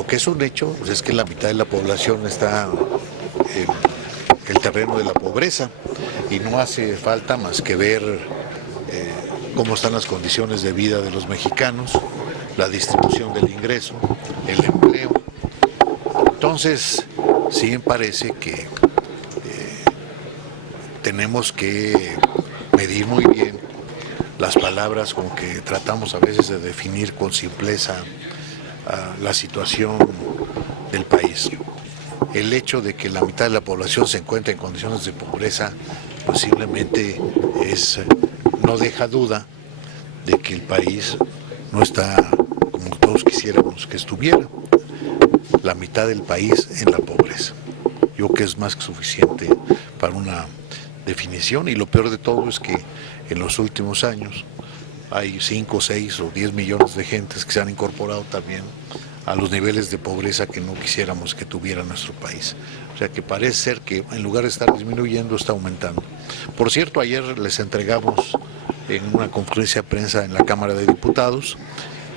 lo que es un hecho pues, es que la mitad de la población está en el terreno de la pobreza y no hace falta más que ver cómo están las condiciones de vida de los mexicanos, la distribución del ingreso, el empleo. Entonces, sí me parece que tenemos que medir muy bien las palabras con que tratamos a veces de definir con simpleza la situación del país. El hecho de que la mitad de la población se encuentre en condiciones de pobreza posiblemente no deja duda de que el país no está como todos quisiéramos que estuviera. La mitad del país en la pobreza. Yo creo que es más que suficiente para una definición, y lo peor de todo es que en los últimos años hay 5, 6 o 10 millones de gentes que se han incorporado también a los niveles de pobreza que no quisiéramos que tuviera nuestro país. O sea que parece ser que en lugar de estar disminuyendo, está aumentando. Por cierto, ayer les entregamos en una conferencia de prensa en la Cámara de Diputados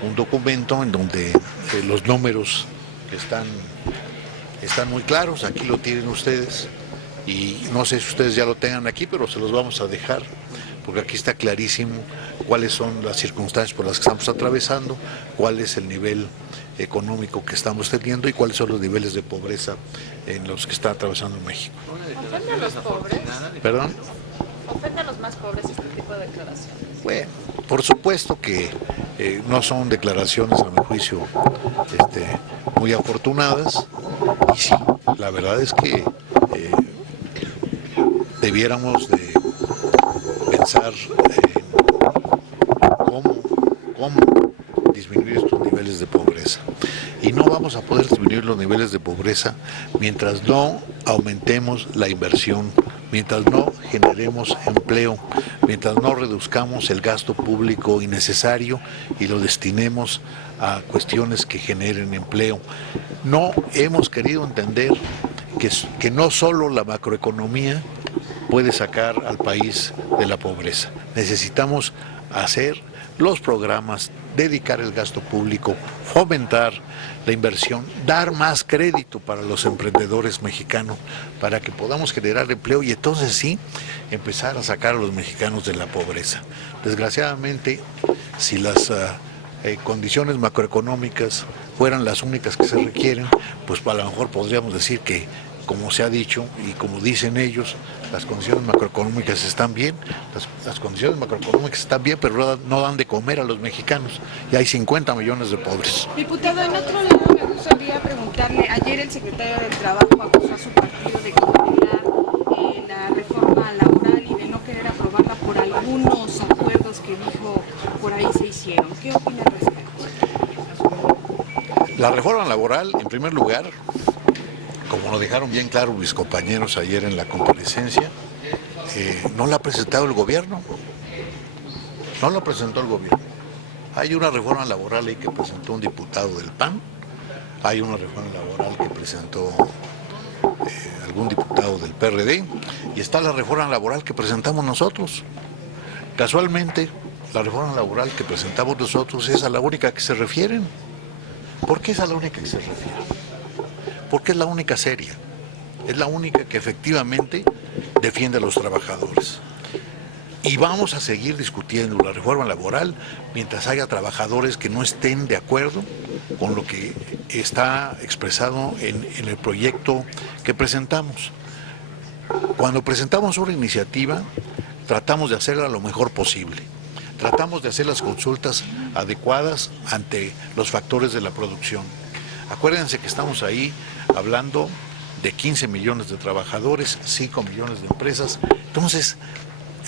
un documento en donde los números están muy claros. Aquí lo tienen ustedes y no sé si ustedes ya lo tengan aquí, pero se los vamos a dejar porque aquí está clarísimo cuáles son las circunstancias por las que estamos atravesando, cuál es el nivel económico que estamos teniendo y cuáles son los niveles de pobreza en los que está atravesando México. ¿Ofende a los pobres? ¿Perdón? ¿Ofende a los más pobres este tipo de declaraciones? Bueno, por supuesto que no son declaraciones, a mi juicio, muy afortunadas, y sí, la verdad es que debiéramos de pensar cómo disminuir estos niveles de pobreza. Y no vamos a poder disminuir los niveles de pobreza mientras no aumentemos la inversión, mientras no generemos empleo, mientras no reduzcamos el gasto público innecesario y lo destinemos a cuestiones que generen empleo. No hemos querido entender que no solo la macroeconomía puede sacar al país de la pobreza. Necesitamos hacer los programas, dedicar el gasto público, fomentar la inversión, dar más crédito para los emprendedores mexicanos para que podamos generar empleo y entonces sí empezar a sacar a los mexicanos de la pobreza. Desgraciadamente, si las condiciones macroeconómicas fueran las únicas que se requieren, pues a lo mejor podríamos decir que, como se ha dicho y como dicen ellos, las condiciones macroeconómicas están bien, las condiciones macroeconómicas están bien, pero no dan de comer a los mexicanos y hay 50 millones de pobres. Diputado, en otro lado me gustaría preguntarle, ayer el secretario del Trabajo acusó a su partido de congelar la reforma laboral y de no querer aprobarla por algunos acuerdos que dijo por ahí se hicieron. ¿Qué opina al respecto? La reforma laboral, en primer lugar, como lo dejaron bien claro mis compañeros ayer en la comparecencia, no la ha presentado el gobierno. No la presentó el gobierno. Hay una reforma laboral ahí que presentó un diputado del PAN, hay una reforma laboral que presentó algún diputado del PRD, y está la reforma laboral que presentamos nosotros. Casualmente, la reforma laboral que presentamos nosotros es a la única que se refieren. ¿Por qué es a la única que se refiere? Porque es la única seria, es la única que efectivamente defiende a los trabajadores. Y vamos a seguir discutiendo la reforma laboral mientras haya trabajadores que no estén de acuerdo con lo que está expresado en el proyecto que presentamos. Cuando presentamos una iniciativa, tratamos de hacerla lo mejor posible. Tratamos de hacer las consultas adecuadas ante los factores de la producción. Acuérdense que estamos ahí hablando de 15 millones de trabajadores, 5 millones de empresas. Entonces,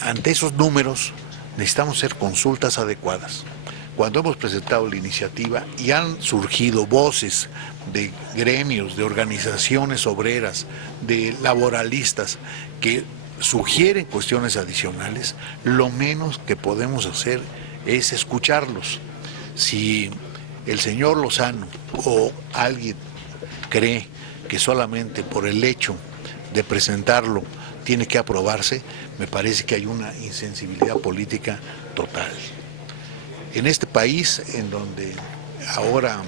ante esos números necesitamos hacer consultas adecuadas. Cuando hemos presentado la iniciativa y han surgido voces de gremios, de organizaciones obreras, de laboralistas que sugieren cuestiones adicionales, lo menos que podemos hacer es escucharlos. Si el señor Lozano o alguien cree que solamente por el hecho de presentarlo tiene que aprobarse, me parece que hay una insensibilidad política total. En este país, en donde ahora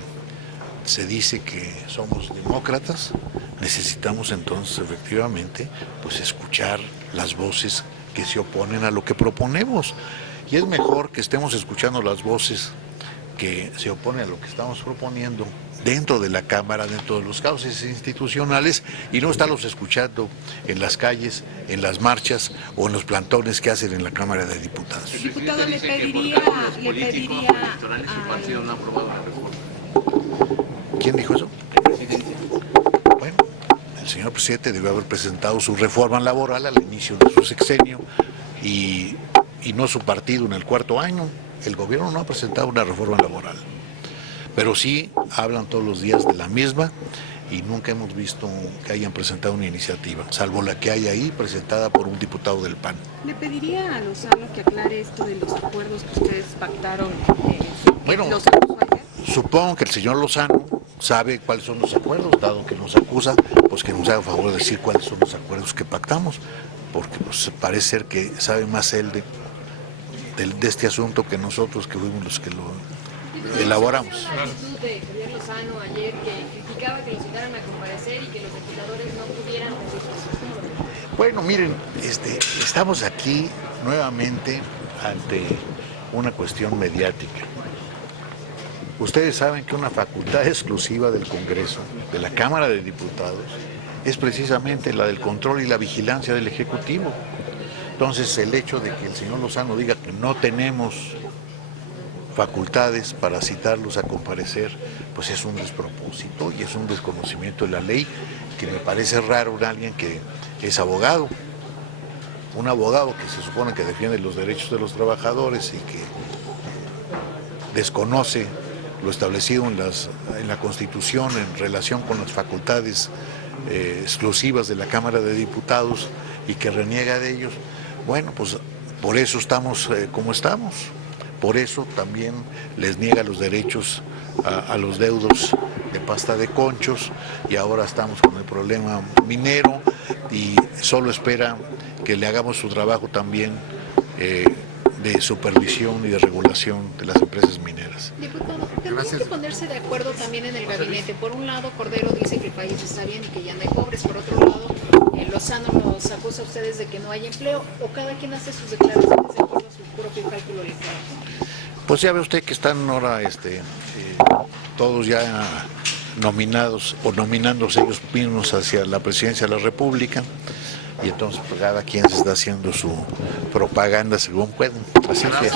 se dice que somos demócratas, necesitamos entonces efectivamente pues escuchar las voces que se oponen a lo que proponemos. Y es mejor que estemos escuchando las voces que se oponen a lo que estamos proponiendo dentro de la Cámara, dentro de los cauces institucionales, y no estarlos escuchando en las calles, en las marchas o en los plantones que hacen en la Cámara de Diputados. Diputado, le pediría ¿Quién dijo eso? Bueno, el señor presidente debió haber presentado su reforma laboral al inicio de su sexenio y no su partido en el cuarto año. El gobierno no ha presentado una reforma laboral, pero sí hablan todos los días de la misma y nunca hemos visto que hayan presentado una iniciativa, salvo la que hay ahí presentada por un diputado del PAN. Le pediría a Lozano que aclare esto de los acuerdos que ustedes pactaron. Bueno, los acusó ayer. Supongo que el señor Lozano sabe cuáles son los acuerdos, dado que nos acusa, pues que nos haga favor de decir cuáles son los acuerdos que pactamos, porque pues, parece ser que sabe más él de este asunto que nosotros, que fuimos los que lo elaboramos. La actitud de Javier Lozano ayer, que criticaba que lo citaran a comparecer y que los legisladores no pudieran pedir sus. Bueno, miren, estamos aquí nuevamente ante una cuestión mediática. Ustedes saben que una facultad exclusiva del Congreso, de la Cámara de Diputados, es precisamente la del control y la vigilancia del Ejecutivo. Entonces, el hecho de que el señor Lozano diga que no tenemos facultades para citarlos a comparecer, pues es un despropósito y es un desconocimiento de la ley que me parece raro en alguien que es abogado. Un abogado que se supone que defiende los derechos de los trabajadores y que desconoce lo establecido en la Constitución en relación con las facultades exclusivas de la Cámara de Diputados y que reniega de ellos. Bueno, pues por eso estamos como estamos. Por eso también les niega los derechos a los deudos de pasta de conchos y ahora estamos con el problema minero y solo espera que le hagamos su trabajo también de supervisión y de regulación de las empresas mineras. Diputado, tendría que ponerse de acuerdo también en el gabinete. Por un lado, Cordero dice que el país está bien y que ya no hay pobres. Por otro lado, Lozano nos acusa a ustedes de que no hay empleo, o cada quien hace sus declaraciones de acuerdo a su propio cálculo electoral. Pues ya ve usted que están ahora todos ya nominados o nominándose ellos mismos hacia la presidencia de la República y entonces pues, cada quien se está haciendo su propaganda según pueden. Así que